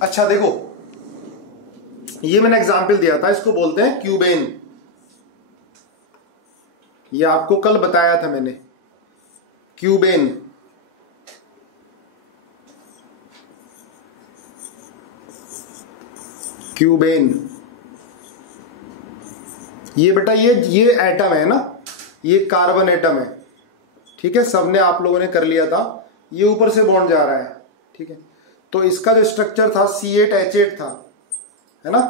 अच्छा देखो, ये मैंने एग्जाम्पल दिया था, इसको बोलते हैं क्यूबेन। ये आपको कल बताया था मैंने, क्यूबेन। क्यूबेन ये बेटा ये एटम है ना, ये कार्बन एटम है, ठीक है, सबने आप लोगों ने कर लिया था। ये ऊपर से बॉन्ड जा रहा है, ठीक है। तो इसका जो स्ट्रक्चर था C8H8 था, है ना।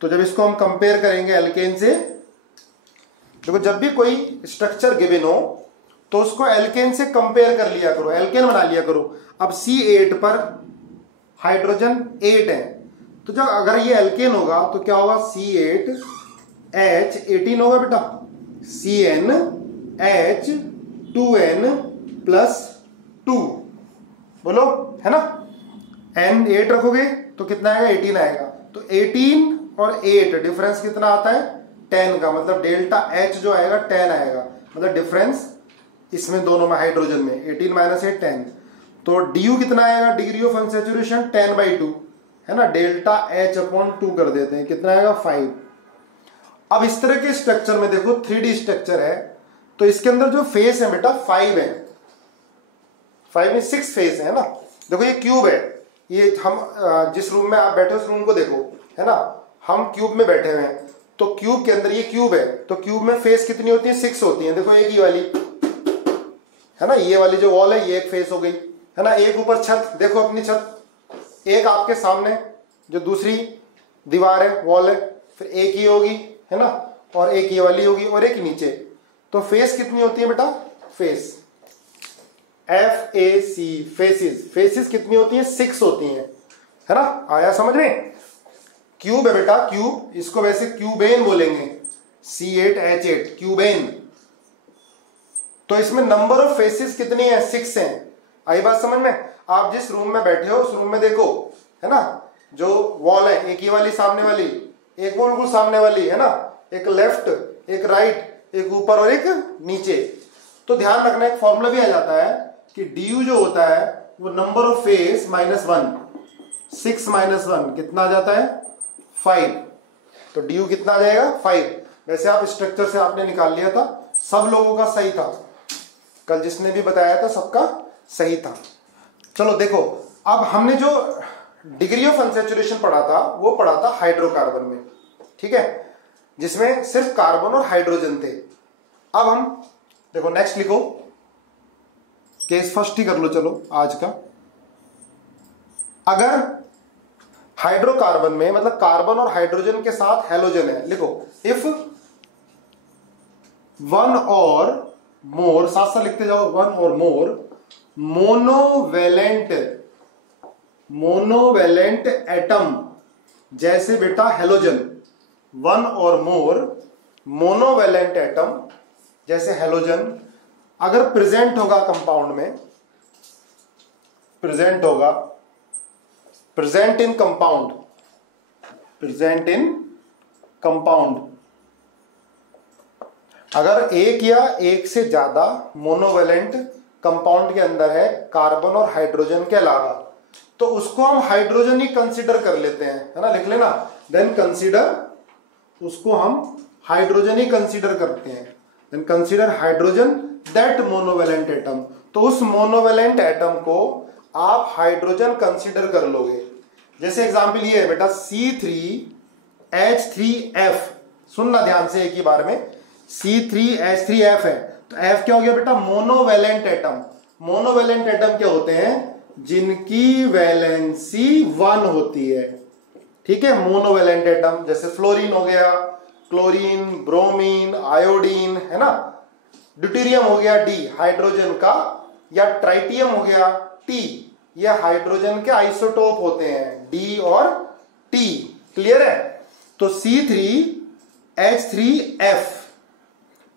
तो जब इसको हम कंपेयर करेंगे एल्केन से, देखो जब भी कोई स्ट्रक्चर गिवन हो तो उसको एल्केन से कंपेयर कर लिया करो, एल्केन बना लिया करो। अब C8 पर हाइड्रोजन 8 है, तो जब अगर ये एल्केन होगा तो क्या होगा, C8H18 होगा बेटा, CnH2n+2, बोलो, है ना। N 8 रखोगे तो कितना आएगा, 18 आएगा। तो 18 और 8 डिफरेंस कितना आता है, 10 का, मतलब डेल्टा H जो आएगा 10 आएगा, मतलब डिफरेंस इसमें दोनों में हाइड्रोजन में 18 - 8 10। तो du कितना आएगा, डिग्री ऑफ अनसैचुरेशन 10/2, है ना। डेल्टा H/2 कर देते हैं, कितना आएगा 5। अब इस तरह के स्ट्रक्चर में देखो 3D स्ट्रक्चर है, तो इसके अंदर जो फेस है बेटा 5 है, 5 में 6 फेस है ना। देखो ये क्यूब है, ये हम जिस रूम में आप बैठे हो उस रूम को देखो, है ना। हम क्यूब में बैठे हुए हैं, तो क्यूब के अंदर ये क्यूब है, तो क्यूब में फेस कितनी होती है, 6 होती है। देखो एक ही वाली, है ना, ये वाली जो वॉल है ये एक फेस हो गई, है ना। एक ऊपर छत, देखो अपनी छत, एक आपके सामने जो दूसरी दीवार है, वॉल है, फिर एक ही होगी, है ना, और एक ये वाली होगी और एक नीचे। तो फेस कितनी होती है बेटा, फेस FAC, फेसिस, फेसिस कितनी होती है, 6 होती हैं, है ना। आया समझ में। क्यूब है बेटा, क्यूब, इसको वैसे क्यूबेन बोलेंगे, C8H8 क्यूबेन। तो इसमें नंबर ऑफ फेसिस कितनी है, 6 हैं। आई बात समझ में। आप जिस रूम में बैठे हो उस रूम में देखो, है ना, जो वॉल है एक ही वाली सामने वाली, एक बिल्कुल सामने वाली, है ना, एक लेफ्ट, एक राइट, एक ऊपर और एक नीचे। तो ध्यान रखना, एक फॉर्मूला भी आ जाता है कि du जो होता है वो नंबर ऑफ फेस -1, 6 - 1 कितना आ जाता है, 5। तो du कितना आ जाएगा, 5। वैसे आप स्ट्रक्चर से आपने निकाल लिया था, सब लोगों का सही था, कल जिसने भी बताया था सबका सही था। चलो देखो, अब हमने जो डिग्री ऑफ अनसैचुरेशन पढ़ा था वो पढ़ा था हाइड्रोकार्बन में, ठीक है, जिसमें सिर्फ कार्बन और हाइड्रोजन थे। अब हम देखो नेक्स्ट लिखो, केस फर्स्ट ही कर लो चलो आज का। अगर हाइड्रोकार्बन में, मतलब कार्बन और हाइड्रोजन के साथ हैलोजन है, लिखो इफ 1 और मोर, साथ साथ लिखते जाओ, 1 और मोर मोनोवेलेंट एटम, जैसे बेटा हैलोजन, 1 और मोर मोनोवेलेंट एटम जैसे हैलोजन अगर प्रेजेंट होगा कंपाउंड में, प्रेजेंट होगा, प्रेजेंट इन कंपाउंड, अगर एक या एक से ज्यादा मोनोवेलेंट कंपाउंड के अंदर है कार्बन और हाइड्रोजन के अलावा, तो उसको हम हाइड्रोजन ही कंसीडर कर लेते हैं, है ना, लिख लेना, देन कंसीडर, उसको हम हाइड्रोजन ही कंसीडर करते हैं, then consider hydrogen that monovalent atom. तो उस मोनोवेलेंट एटम को आप हाइड्रोजन कंसीडर कर लोगे। जैसे एग्जांपल ये है बेटा C3H3F, सुनना ध्यान से एक ही बार में, C3H3F है, तो F क्या हो गया बेटा, मोनोवेलेंट एटम। मोनोवेलेंट एटम क्या होते हैं, जिनकी वैलेंसी 1 होती है, ठीक है, मोनोवेलेंट एटम। जैसे फ्लोरीन हो गया, क्लोरीन, ब्रोमीन, आयोडीन, है ना, ड्यूटेरियम हो गया D हाइड्रोजन का, या ट्राइटियम हो गया T, ये हाइड्रोजन के आइसोटोप होते हैं D और T, क्लियर है। तो C3H3F,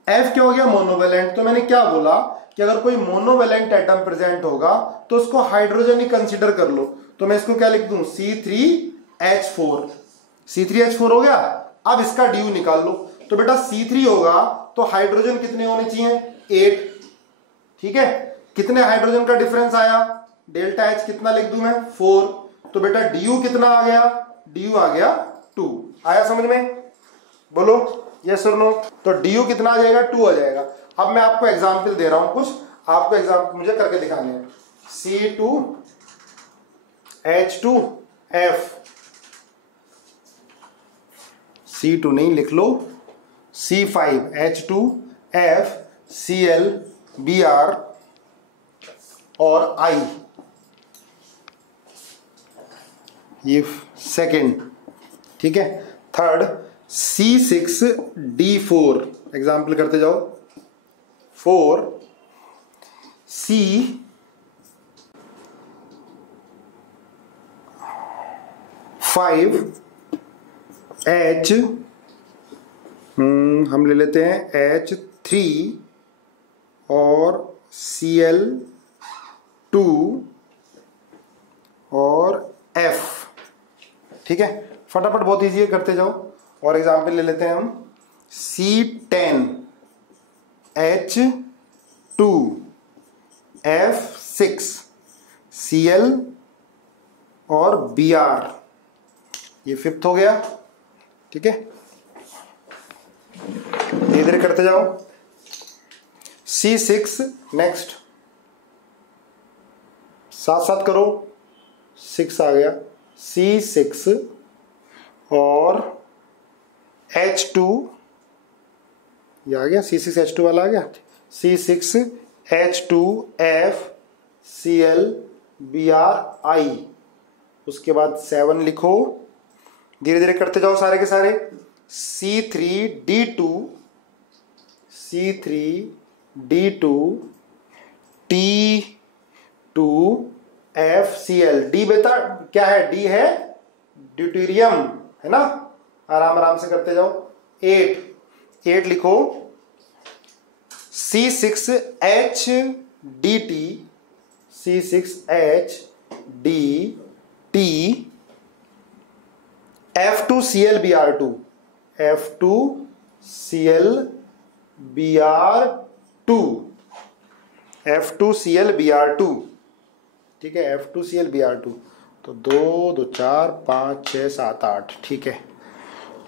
F क्या हो गया, मोनोवेलेंट। तो मैंने क्या बोला कि अगर कोई मोनोवेलेंट एटम प्रेजेंट होगा तो उसको हाइड्रोजन ही कंसीडर कर लो। तो मैं इसको क्या लिख दूं, C3H4, C3H4 हो गया। अब इसका ड्यू निकाल लो, तो बेटा C3 होगा तो हाइड्रोजन कितने होने चाहिए, 8, ठीक है। कितने हाइड्रोजन का डिफरेंस आया, डेल्टा H कितना लिख दूं मैं, 4। तो बेटा डी कितना आ गया, डी आ गया 2। आया समझ में, बोलो यस और नो। तो डी कितना आ जाएगा, 2 आ जाएगा। अब मैं आपको एग्जाम्पल दे रहा हूं, कुछ आपको एग्जाम्पल मुझे करके दिखाने हैं। C2H2F, C2 नहीं लिख लो, C5H2F ClBr और I, ये सेकेंड, ठीक है। थर्ड C6D4, एग्जाम्पल करते जाओ। 4 C5H, हम ले लेते हैं H3 और Cl2 और F, ठीक है। फटाफट बहुत इजी है, करते जाओ। और एग्जाम्पल ले लेते हैं हम C10H2F6 Cl और Br, ये फिफ्थ हो गया, ठीक है। धीरे धीरे करते जाओ। C6 नेक्स्ट, साथ साथ करो, 6 आ गया, C6 और H2, ये आ गया C6H2 वाला आ गया, C6H2F ClBr I। उसके बाद 7 लिखो, धीरे धीरे करते जाओ सारे के सारे। C3D2 T2FCl, डी बेटा क्या है, डी है ड्यूटेरियम, है ना। आराम आराम से करते जाओ। 8 लिखो, C6HDT F2ClBr2 F2ClBr2, ठीक है, F2ClBr2। तो 2 2 4 5 6 7 8, ठीक है।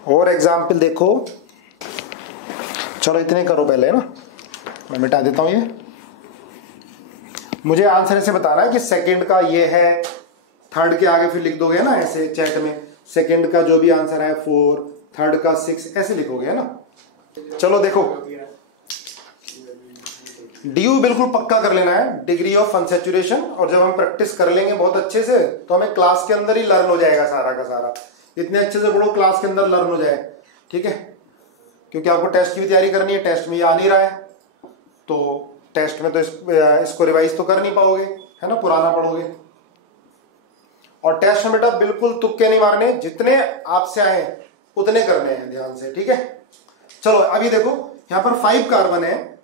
और एग्जाम्पल देखो, चलो इतने करो पहले, है ना, मैं मिटा देता हूं ये। मुझे आंसर ऐसे बताना है कि सेकंड का ये है, थर्ड के आगे फिर लिख दोगे ना ऐसे चैट में, सेकंड का जो भी आंसर है 4, थर्ड का 6, ऐसे लिखोगे, है ना। चलो देखो, ड्यू बिल्कुल पक्का कर लेना है, डिग्री ऑफ अनसैचुरेशन। और जब हम प्रैक्टिस कर लेंगे बहुत अच्छे से, तो हमें क्लास के अंदर ही लर्न हो जाएगा सारा का सारा। इतने अच्छे से पढ़ो, क्लास के अंदर लर्न हो जाए, ठीक है। क्योंकि आपको टेस्ट की भी तैयारी करनी है, टेस्ट में ये आ नहीं रहा है, तो टेस्ट में तो इसको रिवाइज तो कर नहीं पाओगे, है ना, पुराना पढ़ोगे। और टेस्ट में बेटा बिल्कुल तुक्के नहीं मारने, जितने आपसे आए उतने करने हैं, ध्यान से, ठीक है। चलो अभी देखो, यहां पर 5 कार्बन है,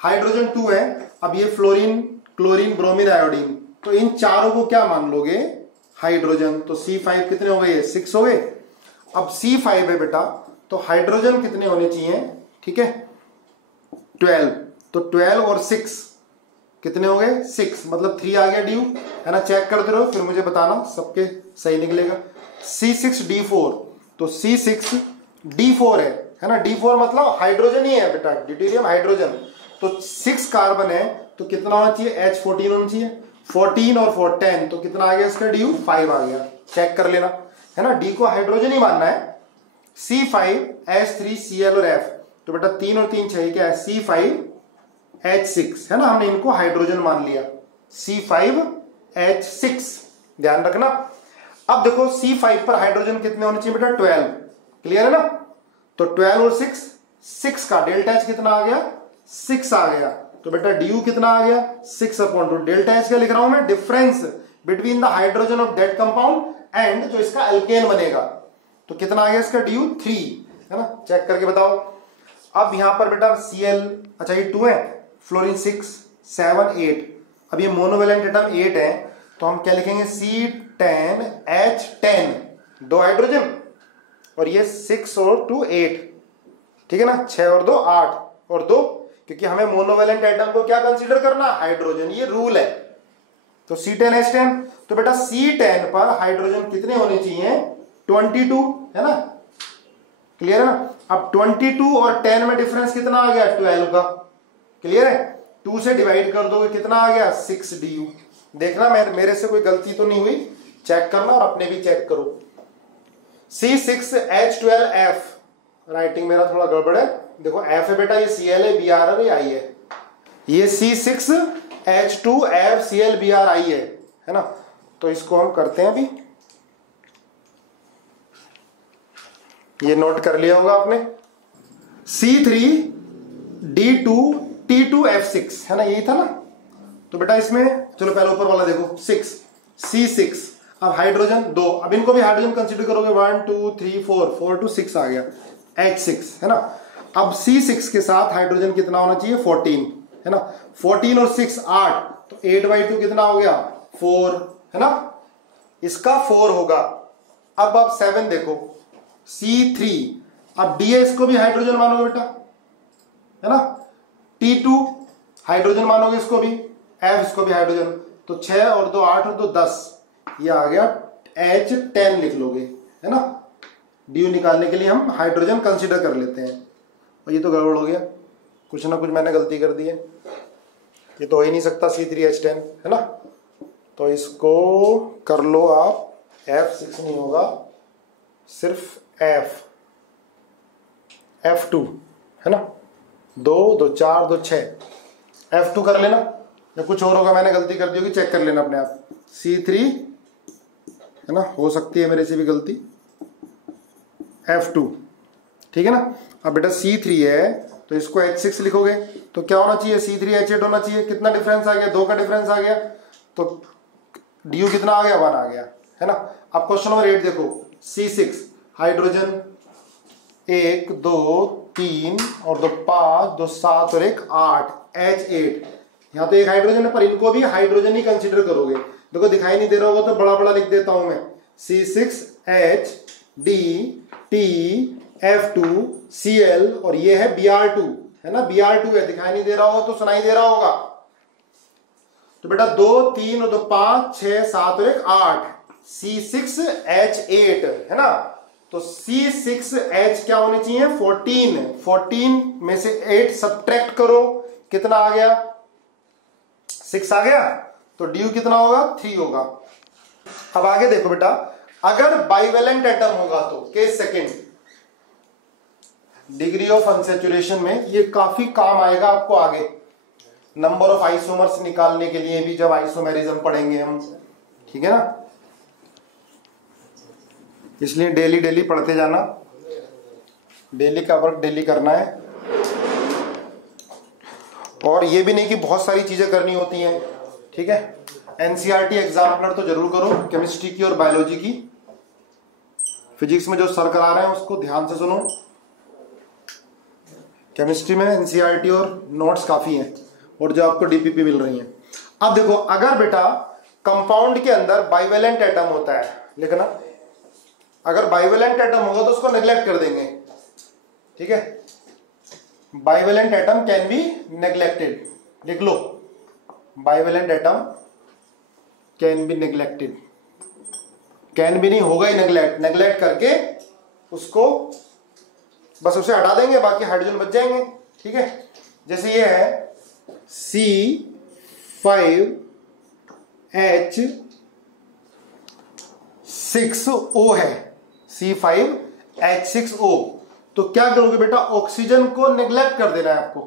हाइड्रोजन 2 है। अब ये फ्लोरीन, क्लोरीन, ब्रोमीन, आयोडीन, तो इन चारों को क्या मान लोगे, हाइड्रोजन। तो C5 कितने हो गए, 6 हो गए। अब C5 है बेटा, तो हाइड्रोजन कितने होने चाहिए, ठीक है, 12। तो 12 और 6 कितने हो गए, 6, मतलब 3 आ गया ड्यू, है ना। चेक करते रहो, फिर मुझे बताना, सबके सही निकलेगा। C6D4, तो C6D4 है ना। D4 मतलब हाइड्रोजन ही है बेटा, ड्यूटेरियम हाइड्रोजन। तो 6 कार्बन है, तो कितना होना चाहिए, H14 होना चाहिए। 14 और 4 10, तो कितना आ गया इसका ड्यू, 5 आ गया। चेक कर लेना, है ना। डी को हाइड्रोजन ही मानना है। C5H3Cl और F, तो बेटा 3 और 3 6 क्या है, C5H6, है ना। हमने इनको हाइड्रोजन मान लिया, C5H6, ध्यान रखना। अब देखो C5 पर हाइड्रोजन कितने होने चाहिए बेटा, 12, क्लियर है ना। तो 12 और 6 का डेल्टा H कितना आ गया, 6 आ गया। तो बेटा ड्यू कितना आ गया, 6/2। डेल्टा H क्या लिख रहा हूं मैं, difference between the hydrogen of that compound and जो इसका अल्केन बनेगा। तो कितना आ गया इसका ड्यू, 3, है ना। चेक करके बताओ। अब यहां पर बेटा Cl, अच्छा ये 2 है, फ्लोरीन 6, 7 8। अब ये मोनोवेलेंट एटम 8 है, तो हम क्या लिखेंगे, C10H10, 2 हाइड्रोजन, और ये 6 और 2 8, ठीक है ना। 6 और 2 8 और 2, क्योंकि हमें मोनोवेलेंट एटम को क्या कंसीडर करना, हाइड्रोजन, ये रूल है, तो C10H10, तो बेटा C10 पर हाइड्रोजन कितने होने चाहिए? 22, है ना? क्लियर है ना? अब 22 और 10 में डिफरेंस कितना आ गया? 12 का। क्लियर है? 2 से डिवाइड कर दोगे कितना आ गया? 6 du। देखना मेरे से कोई गलती तो नहीं हुई, चेक करना और अपने भी चेक करो। C6H12F, राइटिंग मेरा थोड़ा गड़बड़ है, देखो F है बेटा, ये Cl है, Br है, ये I है। ये C6H2FClBr I है ना? तो इसको हम करते हैं अभी, ये नोट कर लिया होगा आपने। C3D2T2F6 है ना, यही था ना? तो बेटा इसमें चलो पहले ऊपर वाला देखो, 6 C6, अब हाइड्रोजन 2, अब इनको भी हाइड्रोजन कंसीडर करोगे, 1 2 3 4 to 6 आ गया, H6 है ना? अब C6 के साथ हाइड्रोजन कितना होना चाहिए? 14 है ना? 14 और 6 8, तो 8/2 कितना हो गया? 4 है ना? इसका 4 होगा। अब आप 7 देखो, C3, अब D इसको भी हाइड्रोजन मानोगे बेटा, है ना? T2 हाइड्रोजन मानोगे इसको भी, F इसको भी हाइड्रोजन, तो 6 और 2 8 और 2 10, ये आ गया H10 लिख लोगे, है ना? DU निकालने के लिए हम हाइड्रोजन कंसीडर कर लेते हैं। और ये तो गड़बड़ हो गया, कुछ ना कुछ मैंने गलती कर दी है, ये तो हो ही नहीं सकता C3H10, है ना? तो इसको कर लो आप, F6 नहीं होगा, सिर्फ F2 है ना? 2 2 4 2 6, F2 कर लेना, या कुछ और होगा मैंने गलती कर दी होगी, चेक कर लेना अपने आप। C3 है ना, हो सकती है मेरे से भी गलती, F2 ठीक है ना? अब बेटा C3 है तो इसको H6 लिखोगे, तो क्या होना चाहिए? C3H8 होना चाहिए। कितना डिफरेंस आ गया? 2 का डिफरेंस आ गया, तो DU कितना आ गया? 1 आ गया, है ना? अब क्वेश्चन नंबर 8 देखो, C6 हाइड्रोजन 1 2 3 और 2 5 2 7 और 1 8, H8, यहाँ तो एक हाइड्रोजन है, पर इनको भी हाइड्रोजन ही कंसीडर करोगे। देखो दिखाई नहीं दे रहा होगा तो बड़ा बड़ा लिख देता हूं मैं, C6H, D, T, F2, Cl, और ये है Br2, है ना? Br2 है, दिखाई नहीं दे रहा होगा तो सुनाई दे रहा होगा। तो बेटा 2 3 और 2 5 6 7 और 1 8, C6H8 है ना? तो C6H क्या होनी चाहिए? 14, 14 में से 8 सब्ट्रैक्ट करो, कितना आ गया? 6 आ गया, तो DU कितना होगा? 3 होगा। अब आगे देखो बेटा, अगर बाइवेलेंट एटम होगा तो case second, degree of unsaturation में ये काफी काम आएगा आपको आगे, नंबर ऑफ आइसोमर्स निकालने के लिए भी, जब आइसोमेरिज्म पढ़ेंगे हम, ठीक है ना? इसलिए डेली डेली पढ़ते जाना, डेली का वर्क डेली करना है। और ये भी नहीं कि बहुत सारी चीजें करनी होती हैं, ठीक है? NCERT एग्जाम्पलर तो जरूर करो, केमिस्ट्री की और बायोलॉजी की। फिजिक्स में जो सर करा रहे हैं उसको ध्यान से सुनो। केमिस्ट्री में NCERT और नोट्स काफी हैं, और जो आपको DPP मिल रही हैं। अब देखो, अगर बेटा कंपाउंड के अंदर बाइवेलेंट एटम होता है, लिखना, अगर बाइवेलेंट एटम होगा तो उसको नेग्लेक्ट कर देंगे, ठीक है? Bivalent atom can be neglected, लिख लो, bivalent atom can be neglected, can be नहीं होगा ही, नेग्लेक्ट करके उसको बस उसे हटा देंगे, बाकी हाइड्रोजन बच जाएंगे, ठीक है? जैसे ये है C5H6O है, C5H6O, तो क्या करोगे बेटा? ऑक्सीजन को नेग्लेक्ट कर देना है आपको।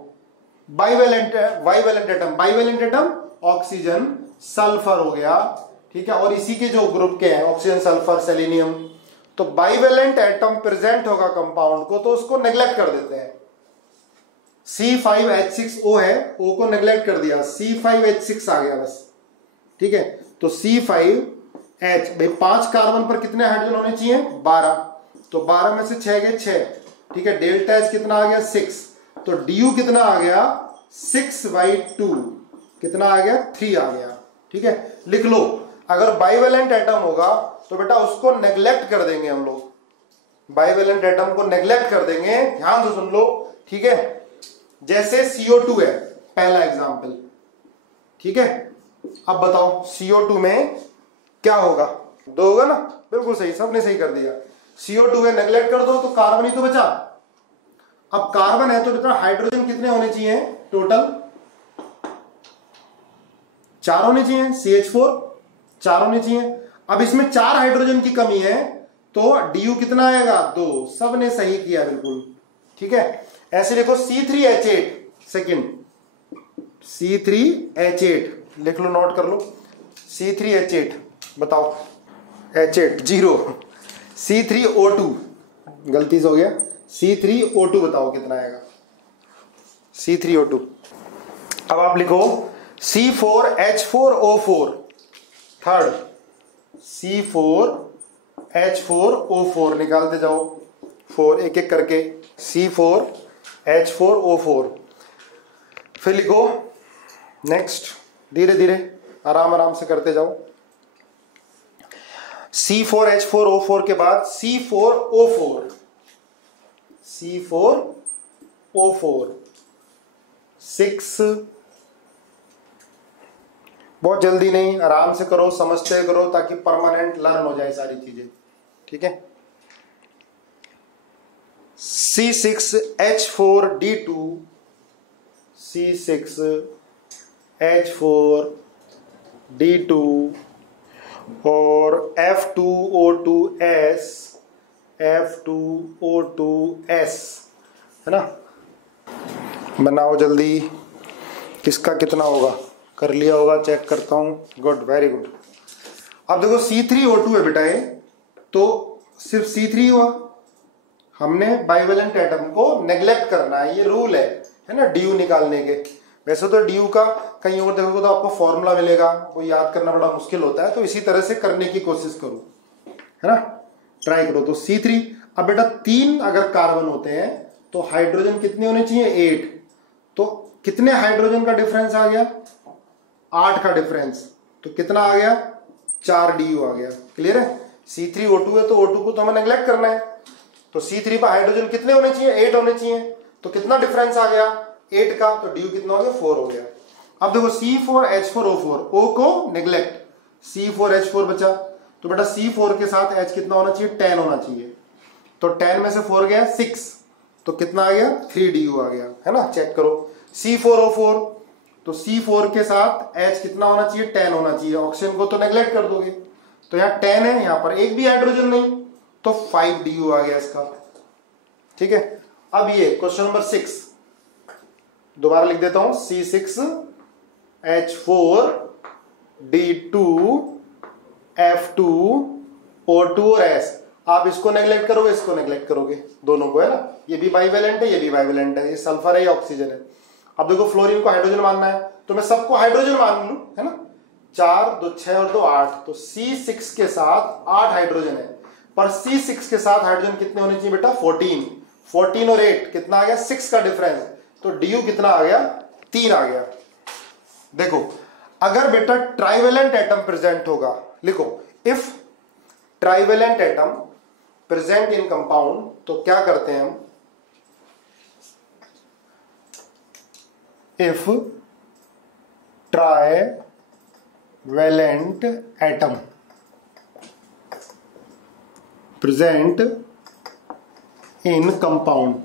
बाइवेलेंट एटम ऑक्सीजन सल्फर हो गया, ठीक है? और इसी के जो ग्रुप के हैं ऑक्सीजन सल्फर सेलेनियम, तो बाइवेलेंट एटम प्रेजेंट होगा कंपाउंड को तो उसको नेग्लेक्ट कर देते हैं। C5H6O है, O को नेग्लेक्ट कर दिया, C5H6 आ गया बस, ठीक है? तो C5H, भाई 5 कार्बन पर कितने हाइड्रोजन होने चाहिए? 12, तो 12 में से 6 गए 6, ठीक है? डेल्टा H कितना आ गया? 6, तो DU कितना आ गया? 6/2, कितना आ गया? 3 आ गया, ठीक है? लिख लो, अगर बाइवेलेंट एटम होगा तो बेटा उसको नेग्लेक्ट कर देंगे हम लोग, बाइवेलेंट एटम को नेग्लेक्ट कर देंगे, ध्यान से सुन लो, ठीक है? जैसे CO2 है, पहला एग्जाम्पल, ठीक है? अब बताओ CO2 में क्या होगा, 2 होगा ना, बिल्कुल सही, सबने सही कर दिया। CO2 है, नेगलेक्ट कर दो तो कार्बन ही तो बचा। अब कार्बन है तो बेटा हाइड्रोजन कितने होने चाहिए टोटल, 4 होने चाहिए, CH4 4 होने चाहिए। अब इसमें 4 हाइड्रोजन की कमी है तो DU कितना आएगा, 2। सबने सही किया बिल्कुल, ठीक है। ऐसे देखो C3H8 सेकंड, C3H8 लिख लो, नोट कर लो, C3H8 बताओ, H8 0, C3O2 गलती से हो गया, C3O2 बताओ कितना आएगा, C3O2। अब आप लिखो C4H4O4 थर्ड, C4H4O4 निकालते जाओ, 4 एक एक करके, C4H4O4। फिर लिखो नेक्स्ट, धीरे धीरे आराम आराम से करते जाओ। C4H4O4 के बाद C4O4, C4O4 6, बहुत जल्दी नहीं, आराम से करो, समझते करो ताकि परमानेंट लर्न हो जाए सारी चीजें, ठीक है। C6H4D2, C6H4D2 और F2O2S, F2O2S है ना। बनाओ जल्दी, किसका कितना होगा, कर लिया होगा, चेक करता हूं, गुड, वेरी गुड। अब देखो C3O2 है बेटा, ये तो सिर्फ C3 हुआ, हमने बाइवेलेंट एटम को नेग्लेक्ट करना है, ये रूल है ना DU निकालने के। वैसे तो DU का कहीं और देखोगे तो आपको फॉर्मूला मिलेगा, वो याद करना बड़ा मुश्किल होता है, तो इसी तरह से करने की कोशिश करो, है ना, ट्राई करो। तो C3, अब बेटा 3 अगर कार्बन होते हैं तो हाइड्रोजन कितने होने चाहिए, 8। तो कितने हाइड्रोजन का डिफरेंस आ गया, 8 का डिफरेंस, तो कितना आ गया, 4 DU आ गया। क्लियर है, C3O2 है तो O2 को तो हमें नेग्लेक्ट करना है, तो C3 पर हाइड्रोजन कितने होने चाहिए, 8 होने चाहिए। तो कितना डिफरेंस आ गया, 8 का, तो DU कितना हो गया, 4 हो गया। अब देखो C4H4O4, O को नेग्लेक्ट, C4H4 बचा, तो बेटा C4 के साथ H कितना होना चाहिए, 10 होना चाहिए। तो 10 में से 4 गया 6, तो कितना आ गया, 3 DU आ गया, है ना। चेक करो C4O4, तो C4 के साथ H कितना होना चाहिए, 10 होना चाहिए। ऑक्सीजन को तो नेग्लेक्ट कर दोगे, तो यहाँ 10 है, यहाँ पर एक भी हाइड्रोजन नहीं, तो 5 DU आ गया इसका, ठीक है। अब ये क्वेश्चन नंबर 6 दोबारा लिख देता हूं, C6H4D2 F2O2 और S। आप इसको नेग्लेक्ट करोगे, इसको नेग्लेक्ट करोगे, दोनों को, है ना। ये भी बाइवेलेंट है, ये भी बाइवेलेंट है, ये सल्फर है, ये ऑक्सीजन है। अब देखो फ्लोरीन को हाइड्रोजन मानना है, तो मैं सबको हाइड्रोजन मान लूं, है ना। 4 2 6 और 2 8, तो C6 के साथ 8 हाइड्रोजन है, पर C6 के साथ हाइड्रोजन कितने होने चाहिए बेटा, 14। 14 और 8 कितना आ गया, 6 का डिफरेंस, तो DU कितना आ गया, 3 आ गया। देखो अगर बेटा ट्राइवेलेंट एटम प्रेजेंट होगा, लिखो if trivalent atom present in compound, तो क्या करते हैं हम, if trivalent atom present in compound,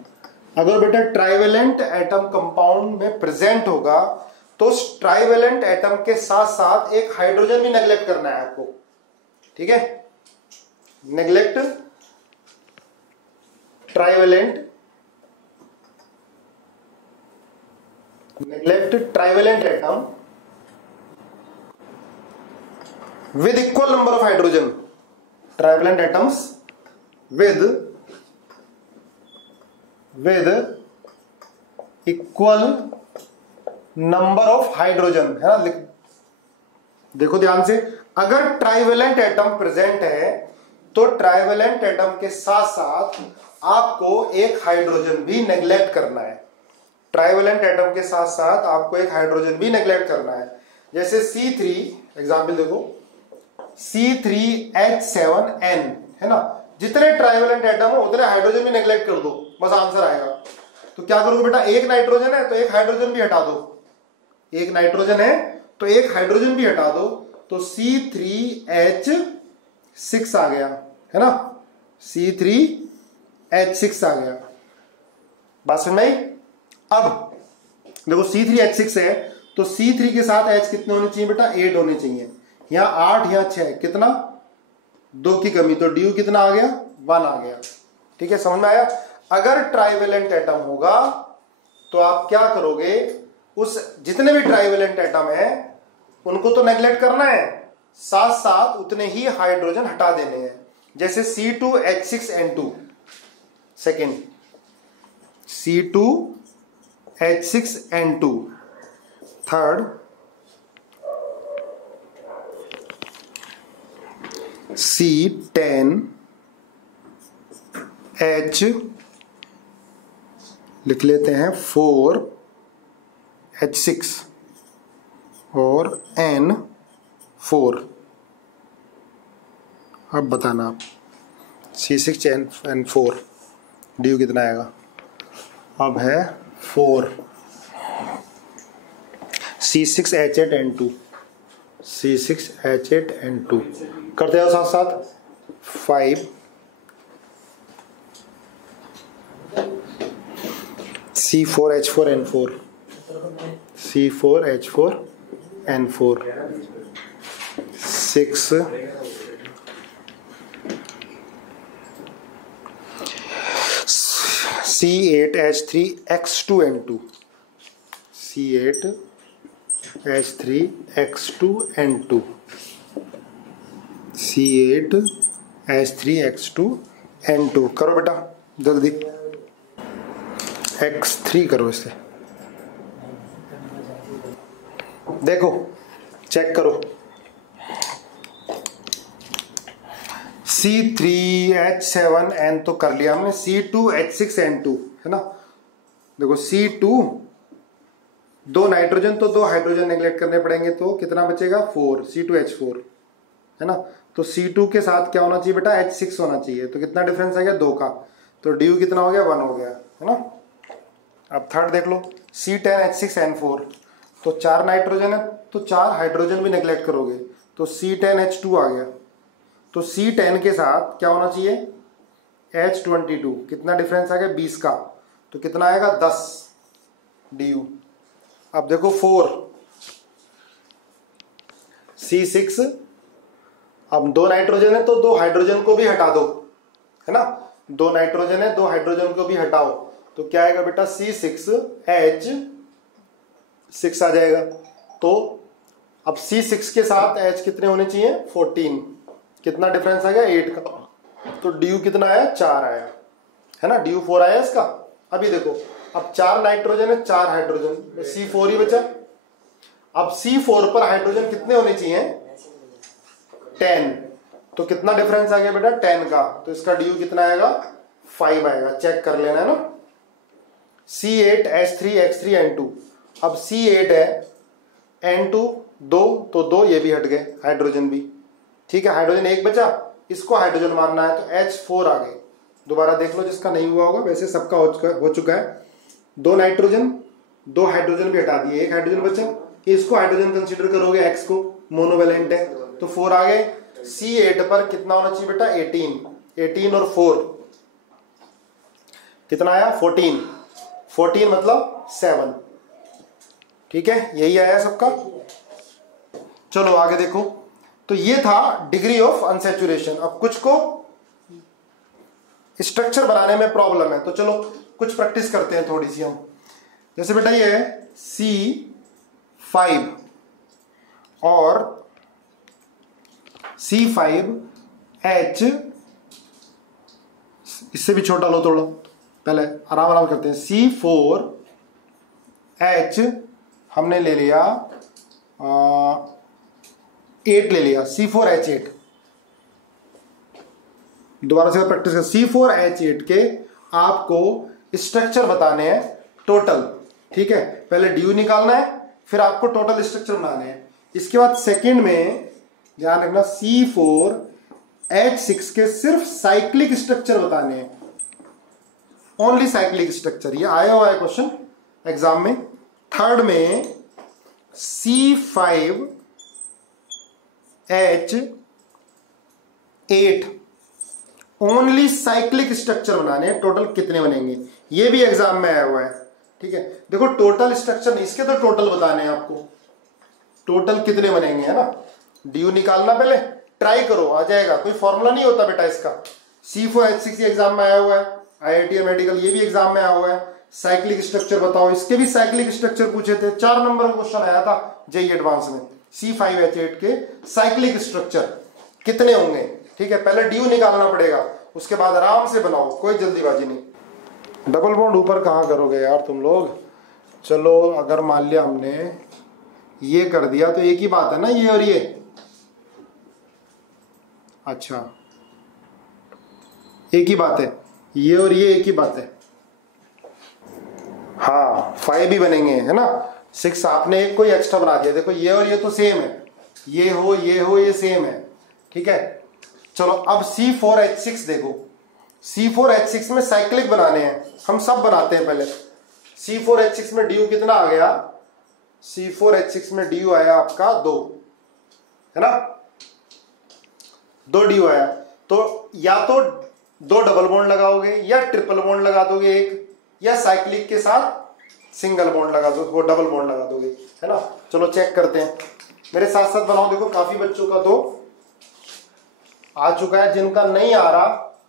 अगर बेटा ट्राइवेलेंट एटम कंपाउंड में प्रेजेंट होगा तो ट्राइवेलेंट एटम के साथ साथ एक हाइड्रोजन भी नेग्लेक्ट करना है आपको, ठीक है। Neglect trivalent, neglect trivalent atom with equal number of hydrogen, trivalent atoms with equal number of hydrogen, है ना। देखो ध्यान से, अगर ट्राइवेलेंट एटम प्रेजेंट है तो ट्राइवेलेंट एटम के साथ साथ आपको एक हाइड्रोजन भी नेग्लेक्ट करना है। ट्राइवेलेंट एटम के साथ साथ आपको एक हाइड्रोजन भी नेग्लेक्ट करना है। जैसे C3 एग्जांपल देखो, C3H7N, है ना। जितने ट्राइवेलेंट एटम हो उतने हाइड्रोजन भी नेग्लेक्ट कर दो, बस आंसर आएगा। तो क्या करोगे बेटा, एक नाइट्रोजन है तो एक हाइड्रोजन भी हटा दो, एक नाइट्रोजन है तो एक हाइड्रोजन भी हटा दो तो C3H6 आ गया, है ना, C3H6 आ गया। बात समझ में आई? अब देखो C3H6 है तो C3 के साथ H कितने होने चाहिए बेटा? 8 होने चाहिए। यहाँ 8 यहाँ 6 कितना? 2 की कमी, तो ड्यू कितना आ गया? 1 आ गया। ठीक है, समझ में आया? अगर ट्राइवेलेंट एटम होगा तो आप क्या करोगे, उस जितने भी ट्राइवेलेंट एटम है उनको तो नेग्लेक्ट करना है, साथ साथ उतने ही हाइड्रोजन हटा देने हैं। जैसे C2H6N2 second, C2H6N2 third, C10H लिख लेते हैं 4H6 और N4। अब बताना आप C6N4 ड्यू कितना आएगा? अब है 4, C6H8N2, C6H8N2 करते हो साथ साथ 5, C4H4N4, C4H4N4 6, C8H3X2N2, C8H3X2N2, C8H3X2N2 करो बेटा जल्दी, X3 करो इसे, देखो चेक करो, C3H7N तो कर लिया हमने, C2H6N2 है ना। देखो C2 दो नाइट्रोजन तो 2 हाइड्रोजन नेग्लेक्ट करने पड़ेंगे, तो कितना बचेगा? 4, C2H4 है ना। तो C2 के साथ क्या होना चाहिए बेटा? H6 होना चाहिए। तो कितना डिफरेंस आ गया? 2 का। तो ड्यू कितना हो गया? 1 हो गया, है ना। अब थर्ड देख लो, C10H6N4 तो 4 नाइट्रोजन है तो 4 हाइड्रोजन भी नेग्लेक्ट करोगे तो C10H2 आ गया। तो C10 के साथ क्या होना चाहिए? H22। कितना डिफरेंस आ गया? 20 का। तो कितना आएगा? 10 ड्यू। अब देखो 4, C6, अब 2 नाइट्रोजन है तो 2 हाइड्रोजन को भी हटा दो, है ना। 2 नाइट्रोजन है 2 हाइड्रोजन को भी हटाओ तो क्या आएगा बेटा? C6H6 आ जाएगा। तो अब C6 के साथ H कितने होने चाहिए? 14। कितना डिफरेंस आ गया? 8 का। तो ड्यू कितना आया? 4 आया, है ना। ड्यू 4 आया इसका। अभी देखो, अब 4 नाइट्रोजन है 4 हाइड्रोजन, C4 ही बचा। अब C4 पर हाइड्रोजन कितने होने चाहिए? 10। तो कितना डिफरेंस आ गया बेटा? 10 का। तो इसका ड्यू कितना आएगा? 5 आएगा। चेक कर लेना, है ना। C8H3X3N2। अब C8 है, N2 2 तो 2 ये भी हट गए, हाइड्रोजन भी। ठीक है, हाइड्रोजन 1 बचा, इसको हाइड्रोजन मानना है तो H4 आ गए। दोबारा देख लो जिसका नहीं हुआ होगा, वैसे सबका हो चुका है। 2 नाइट्रोजन 2 हाइड्रोजन भी हटा दिए, 1 हाइड्रोजन बचा, इसको हाइड्रोजन कंसीडर करोगे, X को, मोनोवैलेंट है तो 4 आ गए। C8 पर कितना होना चाहिए बेटा? 18 और 4 कितना आया? 14 मतलब 7। ठीक है, यही आया सबका। चलो आगे देखो। तो ये था डिग्री ऑफ अनसैचुरेशन। अब कुछ को स्ट्रक्चर बनाने में प्रॉब्लम है तो चलो कुछ प्रैक्टिस करते हैं थोड़ी सी हम। जैसे बेटा ये है C5 और C5H, इससे भी छोटा लो थोड़ा, पहले आराम आराम करते हैं। C4H हमने ले लिया 8 ले लिया, C4H8। दोबारा से प्रैक्टिस कर। C4H8 के आपको स्ट्रक्चर बताने हैं टोटल। ठीक है, पहले ड्यू निकालना है, फिर आपको टोटल स्ट्रक्चर बनाने हैं। इसके बाद सेकंड में ध्यान रखना, C4H6 के सिर्फ साइक्लिक स्ट्रक्चर बताने हैं, ओनली साइक्लिक स्ट्रक्चर। ये आया हुआ है क्वेश्चन एग्जाम में। थर्ड में C5H8 ओनली साइक्लिक स्ट्रक्चर बनाने हैं, टोटल कितने बनेंगे? ये भी एग्जाम में आया हुआ है। ठीक है, देखो टोटल स्ट्रक्चर नहीं, इसके तो टोटल बताने हैं आपको, टोटल कितने बनेंगे, है ना। ड्यू निकालना, पहले ट्राई करो, आ जाएगा। कोई फॉर्मूला नहीं होता बेटा इसका। C4H6 एग्जाम में आया हुआ है, IIT मेडिकल ये भी एग्जाम में आया हुआ है। साइक्लिक स्ट्रक्चर बताओ, इसके भी साइक्लिक स्ट्रक्चर पूछे थे, 4 नंबर का क्वेश्चन आया था जेईई एडवांस में। C5H8 के साइक्लिक स्ट्रक्चर कितने होंगे? ठीक है, पहले ड्यू निकालना पड़ेगा, उसके बाद आराम से बनाओ, कोई जल्दीबाजी नहीं। डबल बॉन्ड ऊपर कहाँ करोगे यार तुम लोग। चलो अगर मान लिया हमने ये कर दिया तो एक ही बात है ना, ये और ये। अच्छा, एक ही बात है, ये और ये एक ही बात है। हाँ 5 भी बनेंगे, है ना। 6 आपने एक कोई एक्स्ट्रा बना दिया। देखो ये और ये तो सेम है, ये हो ये सेम है। ठीक है, चलो अब C4H6 देखो। C4H6 में साइक्लिक बनाने हैं, हम सब बनाते हैं पहले। C4H6 में ड्यू कितना आ गया? C4H6 में ड्यू आया आपका 2, है ना। 2 ड्यू आया, तो या तो 2 डबल बॉन्ड लगाओगे या ट्रिपल बॉन्ड लगा दोगे एक, या साइक्लिक के साथ सिंगल बॉन्ड लगा दो, वो डबल बॉन्ड लगा दोगे, है ना। चलो चेक करते हैं, मेरे साथ साथ बनाओ। देखो काफी बच्चों का तो आ चुका है, जिनका नहीं आ रहा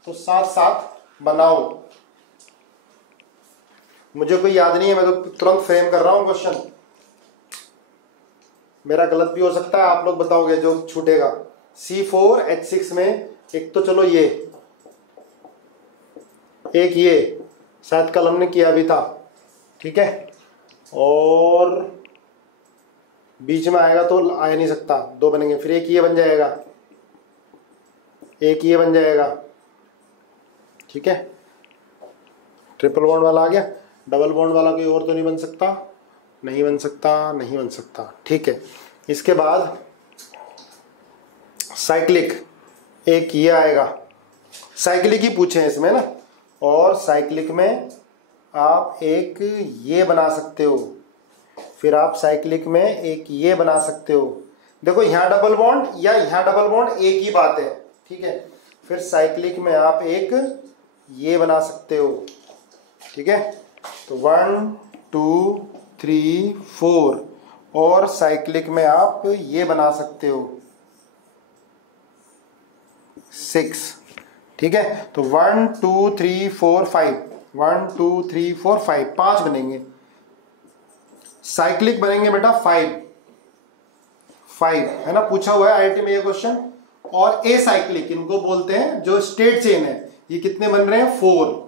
तो साथ साथ बनाओ। मुझे कोई याद नहीं है, मैं तो तुरंत फ्रेम कर रहा हूं क्वेश्चन। मेरा गलत भी हो सकता है, आप लोग बताओगे जो छूटेगा। C4H6 में एक तो चलो ये, एक ये शायद कल हमने किया भी था। ठीक है, और बीच में आएगा तो आ नहीं सकता, 2 बनेंगे। फिर एक ये बन जाएगा, एक ये बन जाएगा। ठीक है, ट्रिपल बॉन्ड वाला आ गया। डबल बॉन्ड वाला कोई और तो नहीं बन सकता, नहीं बन सकता, नहीं बन सकता। ठीक है, इसके बाद साइक्लिक एक ये आएगा, साइक्लिक ही पूछे हैं इसमें ना। और साइक्लिक में आप एक ये बना सकते हो, फिर आप साइक्लिक में एक ये बना सकते हो। देखो यहाँ डबल बॉन्ड या यहाँ डबल बॉन्ड एक ही बात है। ठीक है, फिर साइक्लिक में आप एक ये बना सकते हो। ठीक है, तो 1 2 3 4, और साइक्लिक में आप ये बना सकते हो 6। ठीक है, तो 1 2 3 4 5, 1 2 3 4 5, 5 बनेंगे। साइक्लिक बनेंगे बेटा 5 है ना, पूछा हुआ है IIT में ये क्वेश्चन। और ए साइक्लिक इनको बोलते हैं, जो स्टेट चेन है। ये कितने बन रहे हैं? 4।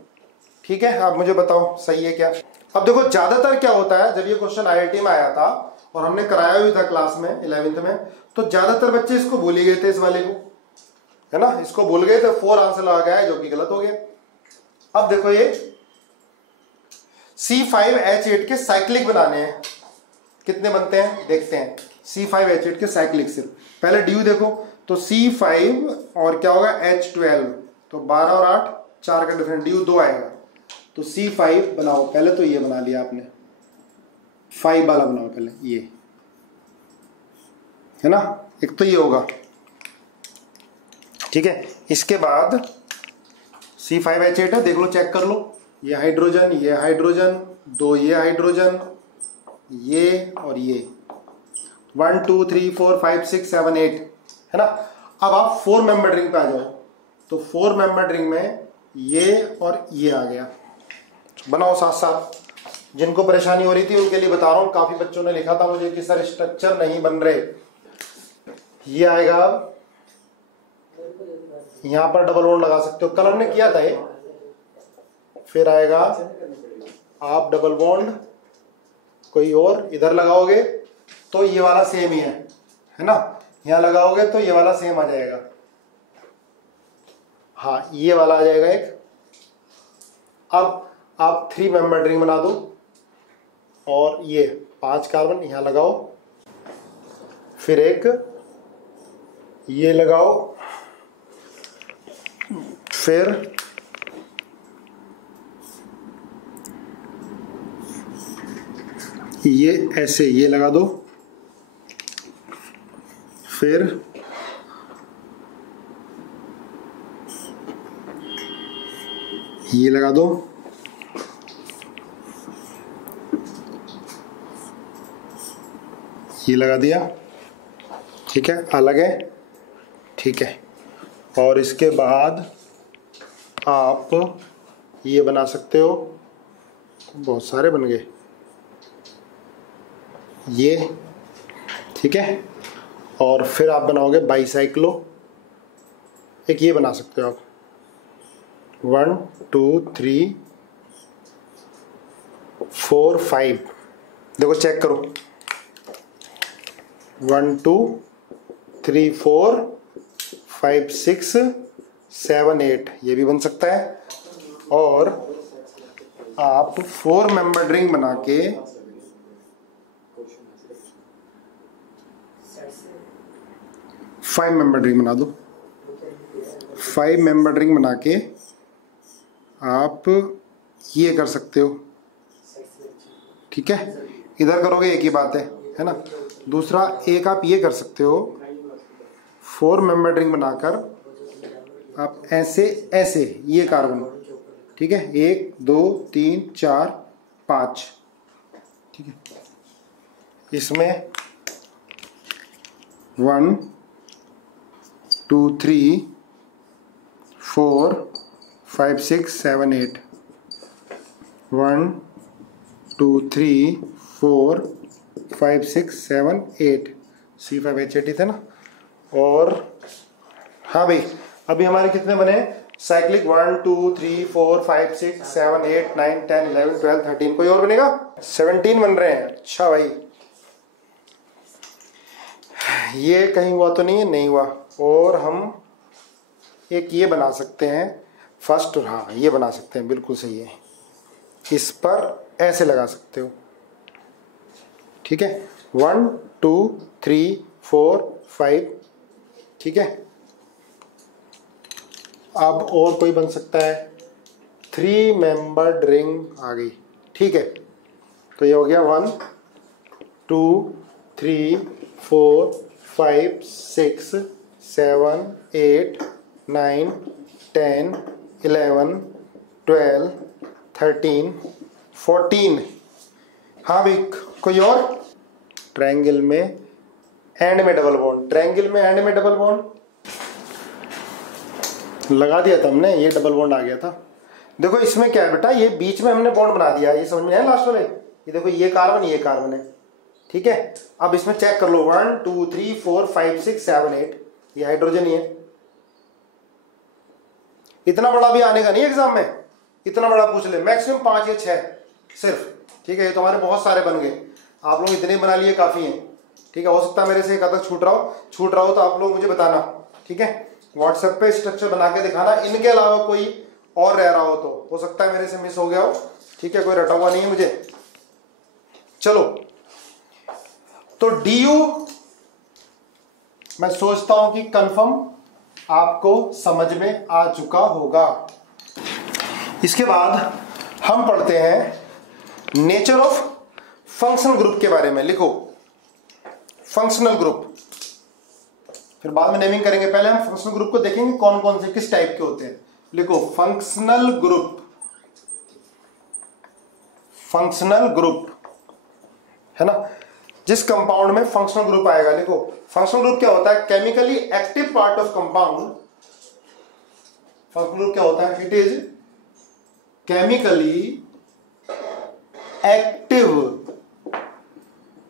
ठीक है, आप मुझे बताओ सही है क्या। अब देखो ज्यादातर क्या होता है, जब ये क्वेश्चन IIT में आया था और हमने कराया भी था क्लास में 11th में, तो ज्यादातर बच्चे इसको भूल ही गए थे, इस वाले को, है ना, इसको भूल गए थे। 4 आंसर लगा गया है, जो कि गलत हो गया। अब देखो ये C5H8 के साइक्लिक बनाने हैं, कितने बनते हैं देखते हैं। C5H8 के साइक्लिक सिर्फ पहले ड्यू देखो, तो C5 और क्या होगा H12, तो 12 और 8 4 का डिफरेंट, ड्यू 2 आएगा। तो C5 बनाओ, पहले तो ये बना लिया आपने, 5 वाला बनाओ पहले, ये है ना, एक तो ये होगा। ठीक है, इसके बाद C5H8 है, देख लो चेक कर लो, ये हाइड्रोजन, ये हाइड्रोजन, 2 ये हाइड्रोजन, ये और ये, 1 2 3 4 5 6 7 8, है ना। अब आप 4 मेंबर रिंग पे आ जाओ, तो 4 मेंबर रिंग में ये और ये आ गया। बनाओ साथ साथ, जिनको परेशानी हो रही थी उनके लिए बता रहा हूं। काफी बच्चों ने लिखा था मुझे कि सर स्ट्रक्चर नहीं बन रहे। ये आएगा, यहां पर डबल बॉन्ड लगा सकते हो, कल हमने किया था ये। फिर आएगा आप डबल बॉन्ड कोई और इधर लगाओगे तो ये वाला सेम ही है ना, यहां लगाओगे तो ये वाला सेम आ जाएगा। हाँ, ये वाला आ जाएगा एक। अब आप 3 मेंबर रिंग बना दो, और ये 5 कार्बन यहां लगाओ, फिर एक ये लगाओ, फिर ये ऐसे ये लगा दो, फिर ये लगा दो, ये लगा दिया, ठीक है, अलग है, ठीक है। और इसके बाद आप ये बना सकते हो, बहुत सारे बन गए ये, ठीक है। और फिर आप बनाओगे बाईसाइक्लो, एक ये बना सकते हो आप, 1 2 3 4 5, देखो चेक करो, 1 2 3 4 5 6 7 8, ये भी बन सकता है। और आप 4 मेंबर रिंग बना के 5 मेंबर रिंग बना दो, 5 मेंबर रिंग बना के आप ये कर सकते हो, ठीक है। इधर करोगे एक ही बात है ना। दूसरा एक आप ये कर सकते हो, 4 मेंबर रिंग बनाकर आप ऐसे ऐसे ये कार्बन, ठीक है, 1 2 3 4 5, ठीक है। इसमें 1 2 3 4 5 6 7 8, 1 2 3 4 5 6 7 8, C5H18 थे ना। और हाँ भाई, अभी हमारे कितने बने साइक्लिक, 1 2 3 4 5 6 7 8 9 10 11 12 13, कोई और बनेगा? 17 बन रहे हैं। अच्छा भाई, ये कहीं हुआ तो नहीं है? नहीं हुआ। और हम एक ये बना सकते हैं फर्स्ट, हाँ ये बना सकते हैं, बिल्कुल सही है। इस पर ऐसे लगा सकते हो, ठीक है, 1 2 3 4 5, ठीक है। अब और कोई बन सकता है, 3 मेंबर्ड रिंग आ गई, ठीक है। तो ये हो गया 1 2 3 4 5 6 7 8 9 10 11 12 13 14। हाँ भाई, कोई और? ट्रायंगल में एंड में डबल बॉन्ड, ट्रायंगल में एंड में डबल बॉन्ड लगा दिया था हमने, ये डबल बॉन्ड आ गया था। देखो इसमें क्या है बेटा, ये बीच में हमने बॉन्ड बना दिया, ये समझ में आया लास्ट वाले? ये देखो, ये कार्बन ये कार्बन है, ठीक है। अब इसमें चेक कर लो, 1 2 3 4 5 6 7 8, ये हाइड्रोजन ही है। इतना बड़ा भी आने का नहीं एग्जाम में, इतना बड़ा पूछ ले, मैक्सिमम 5 या 6 सिर्फ, ठीक है। ये तो हमारे बहुत सारे बन गए, आप लोग इतने बना लिए काफी हैं, ठीक है। हो सकता है मेरे से एक आधा छूट रहा हो तो आप लोग मुझे बताना, ठीक है। व्हाट्सएप पे स्ट्रक्चर बना के दिखाना, इनके अलावा कोई और रह रहा हो सकता है मेरे से मिस हो गया हो, ठीक है। कोई रटा हुआ नहीं है मुझे। चलो, तो DU मैं सोचता हूं कि कंफर्म आपको समझ में आ चुका होगा। इसके बाद हम पढ़ते हैं नेचर ऑफ फंक्शनल ग्रुप के बारे में। लिखो फंक्शनल ग्रुप, फिर बाद में नेमिंग करेंगे, पहले हम फंक्शनल ग्रुप को देखेंगे कौन कौन से किस टाइप के होते हैं। लिखो फंक्शनल ग्रुप, फंक्शनल ग्रुप है ना, जिस कंपाउंड में फंक्शनल ग्रुप आएगा। लिखो फंक्शनल ग्रुप क्या होता है, chemically active part of compound. Functional group क्या होता है, it is chemically active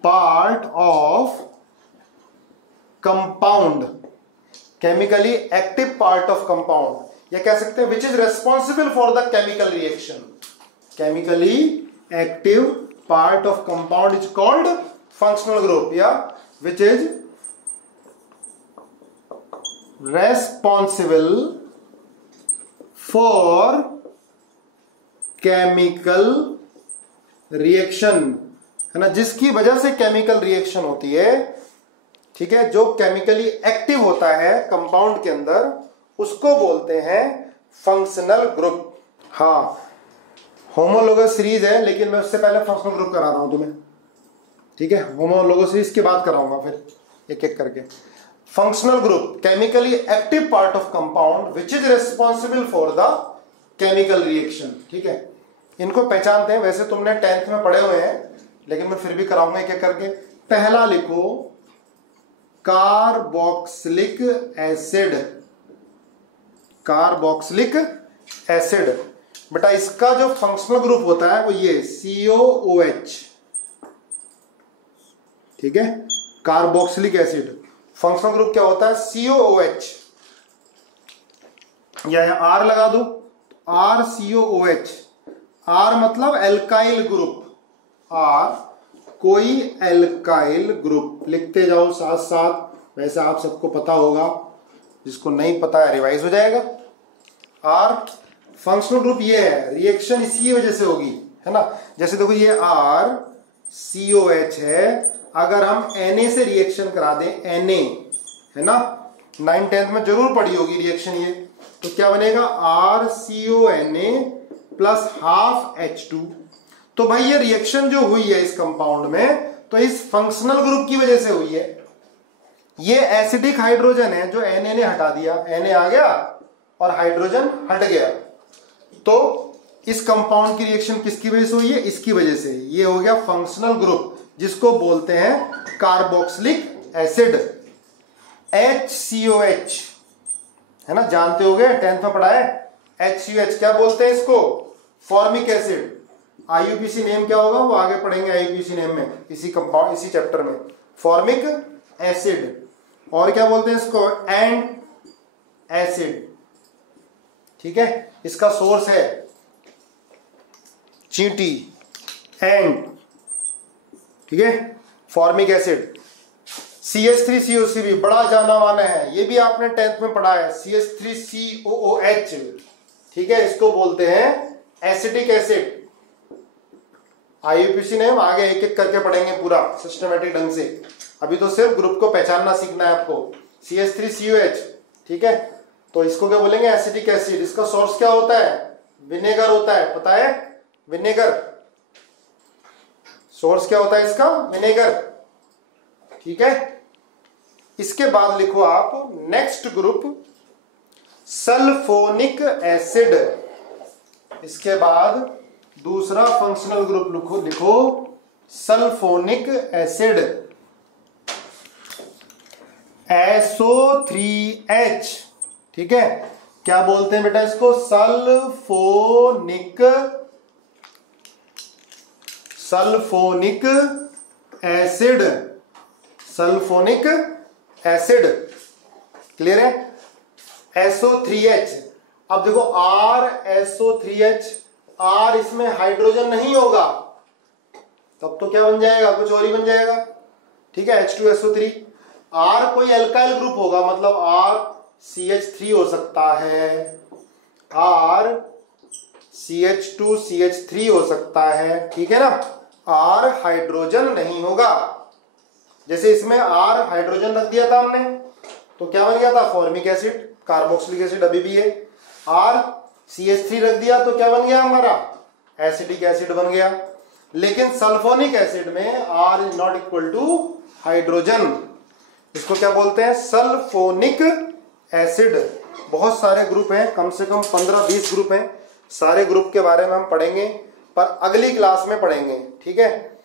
part of compound, chemically active part of compound, या कह सकते हैं which is responsible for the chemical reaction. Chemically active part of compound is called functional group, या which is responsible for chemical reaction, है ना, जिसकी वजह से केमिकल रिएक्शन होती है, ठीक है। जो केमिकली एक्टिव होता है कंपाउंड के अंदर, उसको बोलते हैं फंक्शनल ग्रुप। हाँ, होमोलोगस सीरीज है, लेकिन मैं उससे पहले फंक्शनल ग्रुप करा रहा हूं तुम्हें, ठीक है। होमोलोगस सीरीज की बात कराऊंगा फिर एक एक करके। Functional group chemically active part of compound which is responsible for the chemical reaction. ठीक है, इनको पहचानते हैं। वैसे तुमने 10th में पढ़े हुए हैं, लेकिन मैं फिर भी कराऊंगा क्या करके। पहला लिखो कार्बोक्सिलिक एसिड। कार्बोक्सिलिक एसिड बेटा इसका जो फंक्शनल ग्रुप होता है वो ये COOH। ठीक है, कार्बोक्सिलिक एसिड फंक्शनल ग्रुप क्या होता है COOH। या R लगा दो, RCOOH। R मतलब एल्काइल ग्रुप, R कोई एल्काइल ग्रुप लिखते जाओ साथ साथ। वैसे आप सबको पता होगा, जिसको नहीं पता है रिवाइज हो जाएगा। R फंक्शनल ग्रुप ये है, रिएक्शन इसी वजह से होगी, है ना। जैसे देखो ये RCOH है, अगर हम Na से रिएक्शन करा दें, Na है ना, 9th-10th में जरूर पढ़ी होगी रिएक्शन ये, तो क्या बनेगा RCONA प्लस हाफ H2। तो भाई ये रिएक्शन जो हुई है इस कंपाउंड में, तो इस फंक्शनल ग्रुप की वजह से हुई है। ये एसिडिक हाइड्रोजन है जो Na ने हटा दिया, Na आ गया और हाइड्रोजन हट गया। तो इस कंपाउंड की रिएक्शन किसकी वजह से हुई है, इसकी वजह से। ये हो गया फंक्शनल ग्रुप, जिसको बोलते हैं कार्बोक्सिलिक एसिड, HCOH, है ना, जानते होगे 10th में पढ़ा है। HCOH क्या बोलते हैं इसको, फॉर्मिक एसिड। IUPAC नेम क्या होगा वो आगे पढ़ेंगे, IUPAC नेम में, इसी कंपाउंड इसी चैप्टर में। फॉर्मिक एसिड, और क्या बोलते हैं इसको, एंड एसिड। ठीक है, इसका सोर्स है चींटी, एंड। ठीक है, फॉर्मिक एसिड। CH3COCB बड़ा जाना माना है, ये भी आपने 10th में पढ़ा है, CH3COOH। ठीक है, इसको बोलते हैं एसिटिक एसिड। IUPAC नेम आगे एक एक करके पढ़ेंगे पूरा सिस्टमेटिक ढंग से। अभी तो सिर्फ ग्रुप को पहचानना सीखना है आपको। CH3COH, ठीक है, तो इसको क्या बोलेंगे, एसिटिक एसिड। इसका सोर्स क्या होता है, विनेगर होता है, पता है, विनेगर। सोर्स क्या होता है इसका, विनेगर। ठीक है, इसके बाद लिखो आप नेक्स्ट ग्रुप सल्फोनिक एसिड। इसके बाद दूसरा फंक्शनल ग्रुप लिखो सल्फोनिक एसिड, SO3H। ठीक है, क्या बोलते हैं बेटा इसको, sulphonic acid. Sulphonic acid, clear है। SO3H, अब देखो RSO3H, R इसमें हाइड्रोजन नहीं होगा, तब तो क्या बन जाएगा, कुछ और ही बन जाएगा। ठीक है, H2SO3। R कोई एल्काइल ग्रुप होगा, मतलब RCH3 हो सकता है, RCH2CH3 हो सकता है। ठीक है ना, R हाइड्रोजन नहीं होगा। जैसे इसमें R हाइड्रोजन रख दिया था हमने, तो क्या बन गया था, फॉर्मिक एसिड। कार्बोक्सिलिक एसिड अभी भी है। RCH3 रख दिया तो क्या बन गया हमारा, एसिटिक एसिड बन गया। लेकिन सल्फोनिक एसिड में R is not equal to hydrogen, इसको क्या बोलते हैं, सल्फोनिक एसिड। बहुत सारे ग्रुप हैं, कम से कम 15-20 ग्रुप हैं। सारे ग्रुप के बारे में हम पढ़ेंगे, पर अगली क्लास में पढ़ेंगे। ठीक है,